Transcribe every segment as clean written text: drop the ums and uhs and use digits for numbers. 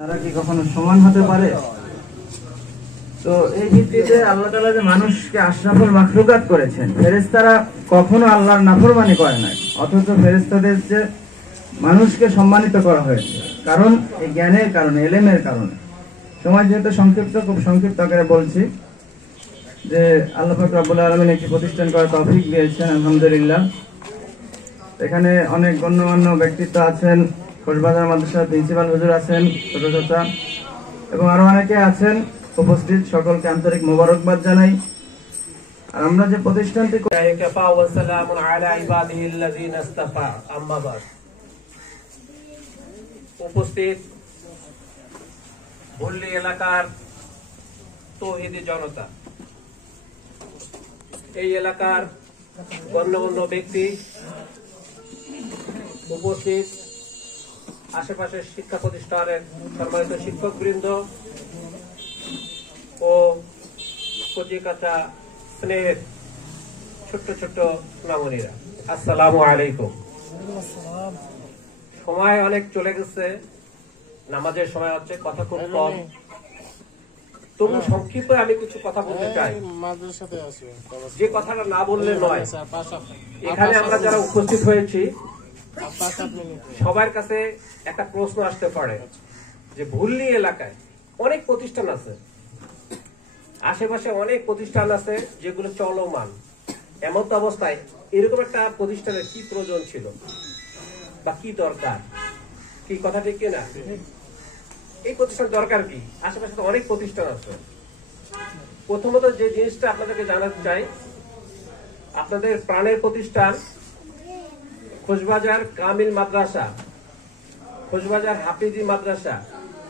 তারা কি কখনো সমান হতে পারে? তো এই ভিত্তিতে আল্লাহ তাআলা যে মানুষকে আশরাফুল মাখলুকাত করেছেন, ফেরেশতারা কখনো আল্লাহর নাফরমানি করে না, অথচ ফেরেশতাদের যে মানুষকে সম্মানিত করা হয়েছে, কারণ এই জ্ঞানের কারণে, ইলমের কারণে। সময় যেহেতু সংক্ষিপ্ত, খুব সংক্ষিপ্ত আকারে বলছি যে আল্লাহ পাক রব্বুল আলামিন একটি প্রতিষ্ঠান করার তৌফিক দিয়েছেন, আলহামদুলিল্লাহ। এখানে অনেক গণ্যমান্য ব্যক্তিত্ব আছেন, খোশবাজার মাদ্রাসার প্রিন্সিপাল হুজুর আছেন, ছোট চাচা, এবং আরো অনেকে আছেন উপস্থিত। সকলকে আন্তরিক মোবারকবাদ জানাই। আর আমরা যে প্রতিষ্ঠানটি উপস্থিত ভুল্লি এলাকার তৌহিদি জনতা, এই এলাকার গণ্যমান্য ব্যক্তি, উপস্থিত আশেপাশের শিক্ষা প্রতিষ্ঠানের সম্মানিত শিক্ষকবৃন্দ ও কচিকাঁচা স্নেহের ছোট্ট ছোট্ট নামনীরা, আসসালামু আলাইকুম। সময় অনেক চলে গেছে, নামাজের সময় হচ্ছে, কথা খুব কম, তবু সংক্ষিপ্ত আমি কিছু কথা বলতে চাই। যে কথাটা না বললে নয়, এখানে আমরা যারা উপস্থিত হয়েছি সবার কাছে একটা প্রশ্ন আসতে পারে যে ভুল্লি এলাকায় অনেক প্রতিষ্ঠান আছে, আশেপাশে অনেক প্রতিষ্ঠান আছে যেগুলো চলমান। এমন তো অবস্থায় এরকম একটা প্রতিষ্ঠানের কি প্রয়োজন ছিল বা কি দরকার? কি কথা ঠিক কিনা? এই প্রতিষ্ঠান দরকার কি? আশেপাশে তো অনেক প্রতিষ্ঠান আছে। প্রথমত যে জিনিসটা আপনাদেরকে জানাতে চাই, আপনাদের প্রাণের প্রতিষ্ঠান খোশবাজার কামিল মাদ্রাসা, খোশবাজার হাফিজি মাদ্রাসা,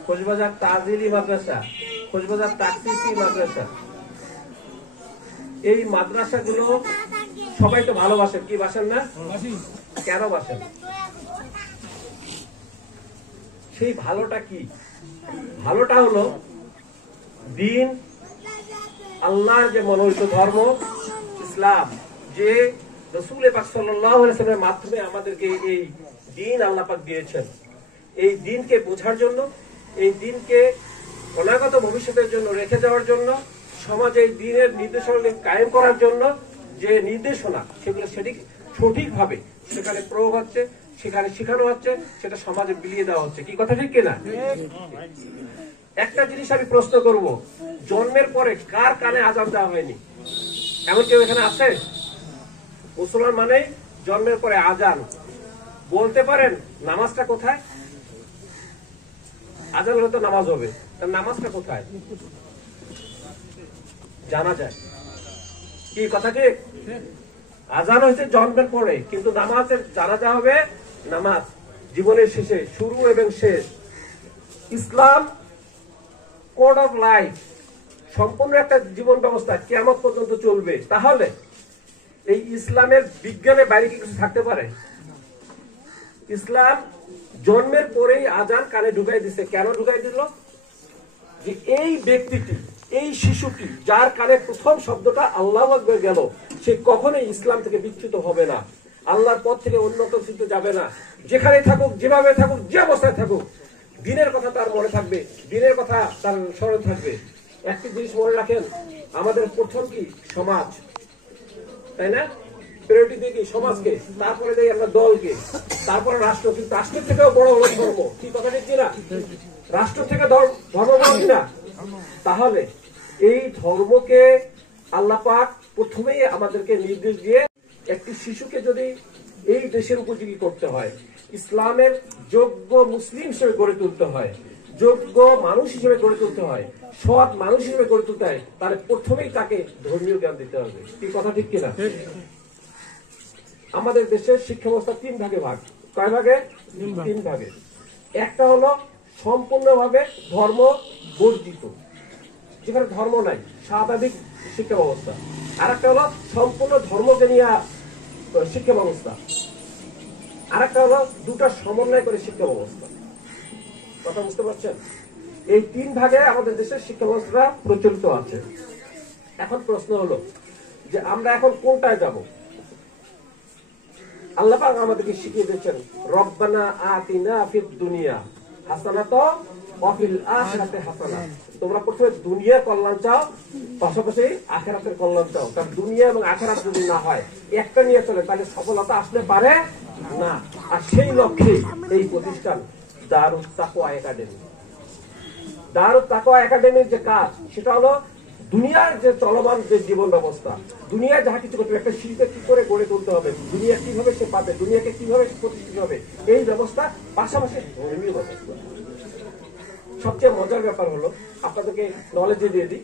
খোশবাজার তাজিলি মাদ্রাসা, খোশবাজার তাকসিসি মাদ্রাসা, এই মাদ্রাসাগুলো সবাই তো ভালোবাসেন, কি বাসেন না? কেন বাসেন? সেই ভালোটা কি? ভালোটা হলো দিন, আল্লাহর যে মনোনীত ধর্ম ইসলাম, যে রাসূল পাক সাল্লাল্লাহু আলাইহি ওয়াসাল্লামের মাধ্যমে আমাদেরকে এই দিন আল্লাহ পাক দিয়েছেন। এই দিনকে বোঝার জন্য, এই দিনকে অনাগত ভবিষ্যতের জন্য রেখে যাওয়ার জন্য, সমাজে এই দিনের নির্দেশনা কায়েম করার জন্য যে নির্দেশনা, সেগুলো সঠিকভাবে সেখানে প্রয়োগ হচ্ছে, সেখানে শেখানো হচ্ছে, সেটা সমাজে বিলিয়ে দেওয়া হচ্ছে। কি কথা ঠিক কিনা? একটা জিনিস আমি প্রশ্ন করব, জন্মের পরে কার কানে আযান দেওয়া হয়নি? এমন কেউ এখানে আছে? মুসলমান মানে জন্মের পরে আযান বলতে পারেন? নামাজটা কোথায়? আযান হলে তো নামাজ হবে, তার নামাজটা কোথায়? জানা যায়। কি কথা ঠিক? আযান হয়েছে জন্মের পরে, কিন্তু নামাজের জানাজা হবে, নামাজ জীবনের শেষে, শুরু এবং শেষ। ইসলাম কোড অফ লাইফ, সম্পূর্ণ একটা জীবন ব্যবস্থা, কিয়ামত পর্যন্ত চলবে। তাহলে এই ইসলামের বিজ্ঞানের বাইরে কি কিছু থাকতে পারে? ইসলাম জন্মের পরেই আযান কানে ঢুকাই দিছে। কেন ঢুকাই দিল? যে এই ব্যক্তিটি, এই শিশুটি যার কানে প্রথম শব্দটা আল্লাহু আকবার গেল, সে কখনোই ইসলাম থেকে বিচ্যুত হবে না, আল্লাহর পথ থেকে উন্নত যাবে না। যেখানে থাকুক, যেভাবে থাকুক, যে অবস্থায় থাকুক, দিনের কথা তার মনে থাকবে, দিনের কথা তার স্মরণ থাকবে। একটি জিনিস মনে রাখেন, আমাদের প্রথম কি? সমাজ, তাই না? প্রায়োরিটি দিই কি? সমাজকে, তারপরে দেই আমরা দলকে, তারপরে রাষ্ট্র। কিন্তু রাষ্ট্রের থেকেও বড় হলো ধর্ম। কি কথা ঠিক কিনা? রাষ্ট্র থেকে ধর্ম বড় কিনা? তাহলে এই ধর্মকে আল্লাহ পাক প্রথমেই আমাদেরকে নির্দেশ দিয়ে, একটি শিশুকে যদি এই দেশের উপযোগী করতে হয়, ইসলামের যোগ্য মুসলিম হিসেবে গড়ে তুলতে হয়, যোগ্য মানুষ হিসেবে গড়ে তুলতে হয়, সৎ মানুষ হিসেবে গড়ে তুলতে হয়, তাহলে প্রথমেই তাকে ধর্মীয় জ্ঞান দিতে হবে। কি কথা ঠিক কিনা? আমাদের দেশের শিক্ষা ব্যবস্থা তিন ভাগে ভাগ। কয় ভাগে? তিন ভাগে। একটা হলো সম্পূর্ণভাবে ধর্ম বর্জিত, যেখানে ধর্ম নাই, স্বাভাবিক শিক্ষা ব্যবস্থা। আর একটা হলো সম্পূর্ণ ধর্মকে নিয়ে শিক্ষা ব্যবস্থা। আর একটা হলো দুটা সমন্বয় করে শিক্ষা ব্যবস্থা। কথা বুঝতে পারছেন? এই তিন ভাগে আমাদের দেশের শিক্ষা ব্যবস্থা প্রচলিত আছে। এখন প্রশ্ন হলো যে আমরা এখন কোনটায় যাব? আল্লাহ পাক আমাদেরকে শিখিয়ে দিয়েছেন, রব্বানা আতিনা ফিদ দুনিয়া হাসানাতাও অফিল আখিরাতে হাসানা। তোমরা প্রথমে দুনিয়ার কল্যাণ চাও, পাশাপাশি আখিরাতের কল্যাণ চাও। কারণ দুনিয়া এবং আখিরাত যদি না হয়, একটা নিয়ে চলে, তাহলে সফলতা আসতে পারে না। আর সেই লক্ষ্যে এই প্রতিষ্ঠান দারুত তাকওয়া একাডেমি। দারুত তাকওয়া একাডেমির যে কাজ, সেটা হলো দুনিয়ার যে চলমান যে জীবন ব্যবস্থা, দুনিয়ায় যাহা কিছু করতে হবে, একটা শিল্পে কি করে গড়ে তুলতে হবে, দুনিয়া কিভাবে সে পাবে, দুনিয়াকে কিভাবে প্রতিষ্ঠিত হবে, এই ব্যবস্থা, পাশাপাশি ধর্মীয় ব্যবস্থা। সবচেয়ে মজার ব্যাপার হলো, আপনাদেরকে নলেজে দিয়ে দিই,